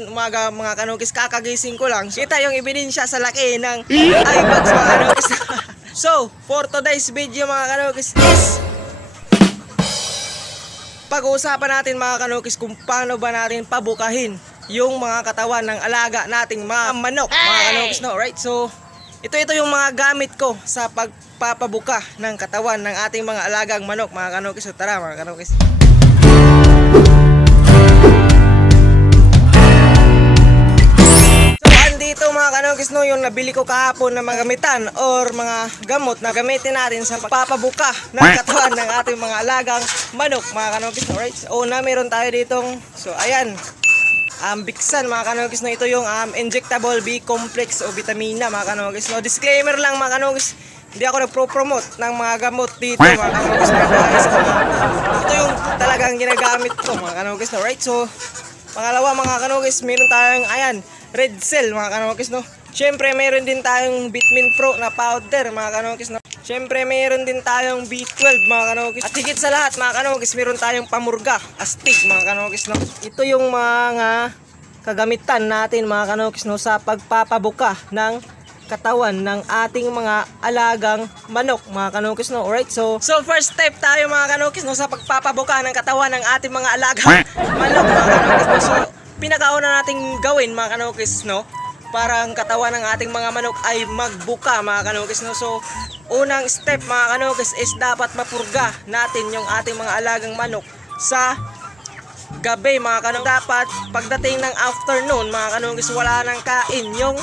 ngayon umaga mga kanukis, kakagising ko lang. Kita yung ebidensya sa laki ng iBox mga kanukis. So, for today's video mga kanukis is pag-uusapan natin mga kanukis kung paano ba natin pabukahin yung mga katawan ng alaga nating mga manok mga kanukis, no? Right? So, ito yung mga gamit ko sa pagpapabuka ng katawan ng ating mga alagang manok mga kanukis. So, tara mga kanukis. Dito mga kanukis, no, yung nabili ko kahapon na mga gamitan or mga gamot na gamitin natin sa pagpapabuka ng katawan ng ating mga alagang manok mga kanukis, no, right? So, una meron tayo ditong, so ayan, Bixan mga kanukis, no, ito yung injectable B complex o vitamina mga kanukis, no. Disclaimer lang mga kanukis, hindi ako nagpro-promote ng mga gamot dito mga kanukis, no. Ito yung talagang ginagamit ko mga kanukis, no, right? So pangalawa mga kanukis, meron tayong ayan, Red Cell mga kanukis, no. Siyempre meron din tayong Vitamin Pro na powder mga kanukis, no. Siyempre meron din tayong B12 mga kanukis. At higit sa lahat mga kanukis, meron tayong pamurga, astig mga kanukis, no. Ito yung mga kagamitan natin mga kanukis, no, sa pagpapabuka ng katawan ng ating mga alagang manok mga kanukis, no. Alright, so first step tayo mga kanukis, no, sa pagpapabuka ng katawan ng ating mga alagang manok mga kanukis, no. So pinakauna nating gawin mga kanukis, no, para ang katawan ng ating mga manok ay magbuka mga kanukis, no. So unang step mga kanukis is dapat mapurga natin yung ating mga alagang manok sa gabi mga kanukis. Dapat pagdating ng afternoon mga kanukis, wala nang kain yung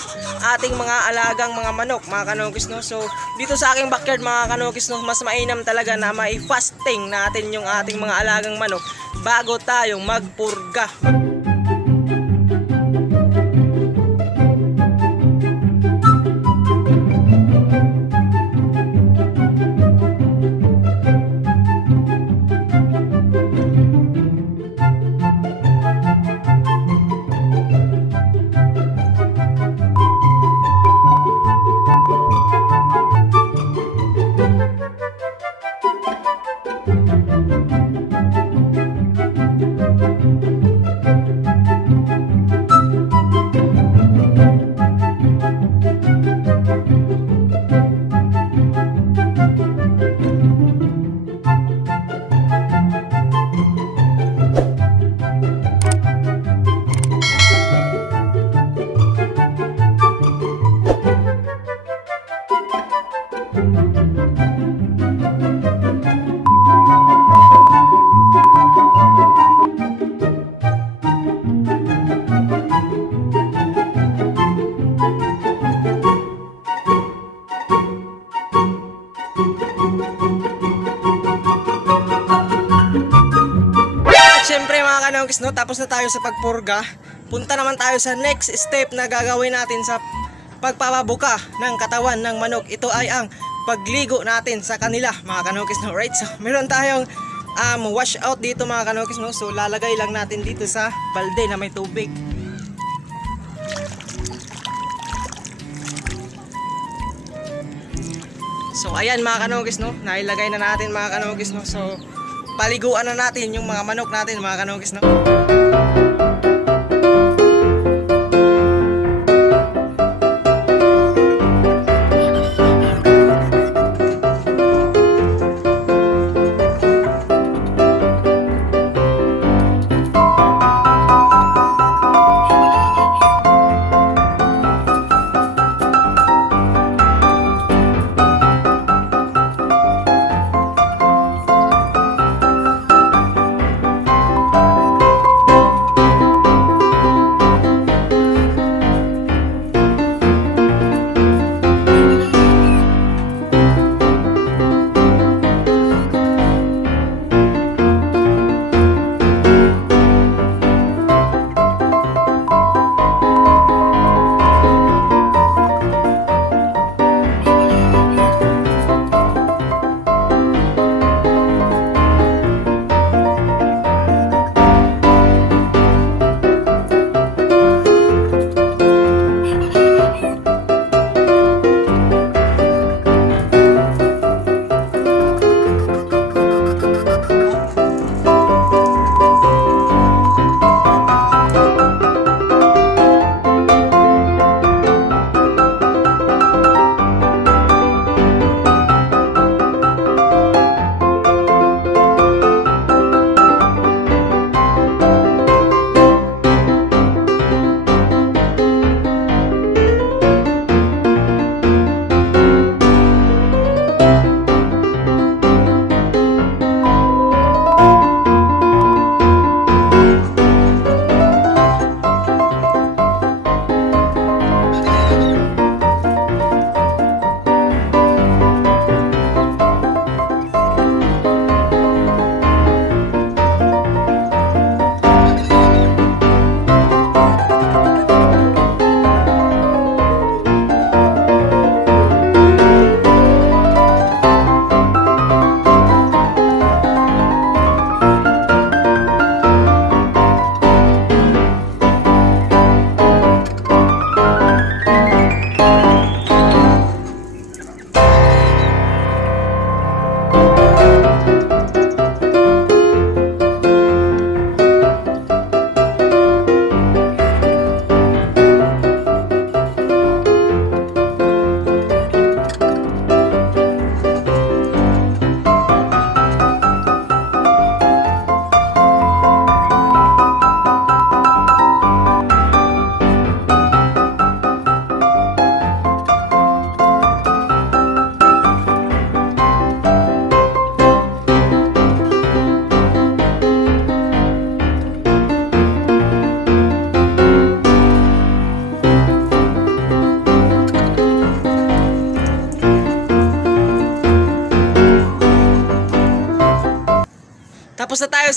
ating mga alagang mga manok mga kanukis, no. So dito sa aking backyard mga kanukis, no, mas mainam talaga na may fasting natin yung ating mga alagang manok bago tayong magpurga. Siyempre mga kanukis, no, tapos na tayo sa pagpurga, punta naman tayo sa next step na gagawin natin sa pagpapabuka ng katawan ng manok. Ito ay ang pagligo natin sa kanila mga kanukis, no, right? So meron tayong wash out dito mga kanukis, no. So lalagay lang natin dito sa balde na may tubig. So ayan mga kanukis, no, nailagay na natin mga kanukis, no. So paliguan na natin yung mga manok natin mga kanukis, no.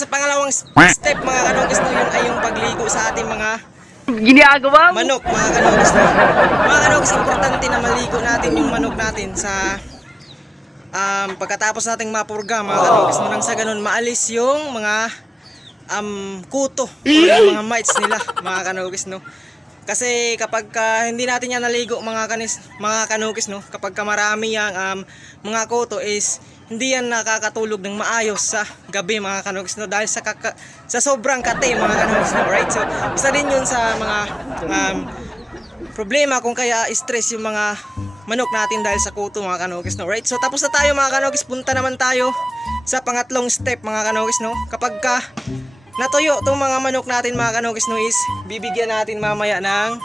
sa pangalawang step mga kanokis, no, yun ay yung pagligo sa ating mga ginagawa mo? manok mga kanokis, no. Mga kanokis, importante na maligo natin yung manok natin sa pagkatapos nating mapurga mga kanokis, no, nang sa ganun maalis yung mga kuto o yung mga mites nila mga kanokis, no. Kasi kapag hindi natin yan naligo mga kanokis, no, kapag marami yung mga kuto is hindi yan nakakatulog ng maayos sa gabi mga kanokis, no, dahil sa sobrang kate mga kanokis, no, right? So isa din yun sa mga problema kung kaya stress yung mga manok natin dahil sa kuto mga kanokis, no, right? So tapos na tayo mga kanokis, punta naman tayo sa pangatlong step mga kanokis, no. Kapag natuyo itong mga manok natin mga kanokis, no, is bibigyan natin mamaya ng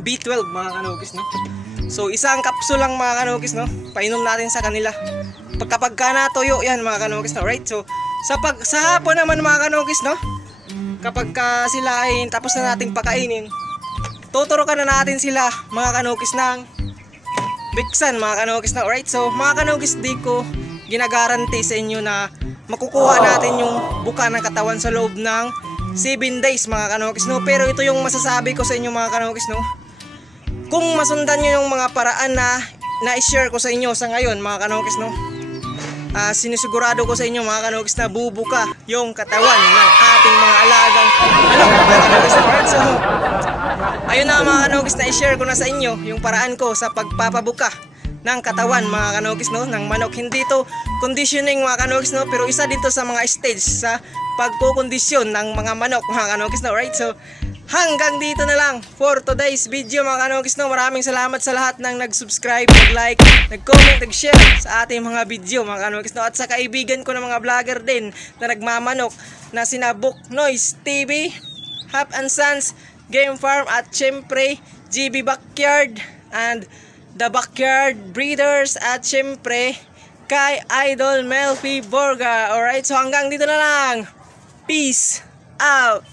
B12 mga kanokis, no. So isang kapsul lang mga kanokis, no, painom natin sa kanila kapag natuyo yan mga kanokis, no, right? So sa hapon naman mga kanokis, no, kapag sila ay tapos na nating pakainin, tuturukan na natin sila mga kanokis ng biksan mga kanokis, no, right? So mga kanokis, di ko ginagaranti sa inyo na makukuha natin yung buka ng katawan sa loob ng 7 days mga kanokis, no. Pero ito yung masasabi ko sa inyo mga kanokis, no. Kung masundan nyo yung mga paraan na i-share ko sa inyo sa ngayon mga kanokis, no, sinisigurado ko sa inyo mga kanokis na bubuka yung katawan ng ating mga alagang mga kanokis, no, right? So ayun na mga kanokis, na i-share ko na sa inyo yung paraan ko sa pagpapabuka ng katawan mga kanokis, no, ng manok. Hindi to conditioning mga kanokis, no, pero isa dito sa mga stage sa pagkukondisyon ng mga manok mga kanokis, no, right? So hanggang dito na lang for today's video mga kanokis, no. Maraming salamat sa lahat ng nag-subscribe, nag-like, nag-comment, nag-share sa ating mga video mga kanokis, no. At sa kaibigan ko na mga vlogger din na nagmamanok na sina Book Noise TV, Hap and Sons Game Farm, at syempre GB Backyard and The Backyard Breeders, at syempre kay Idol Melfi Borga. Alright, so hanggang dito na lang. Peace out.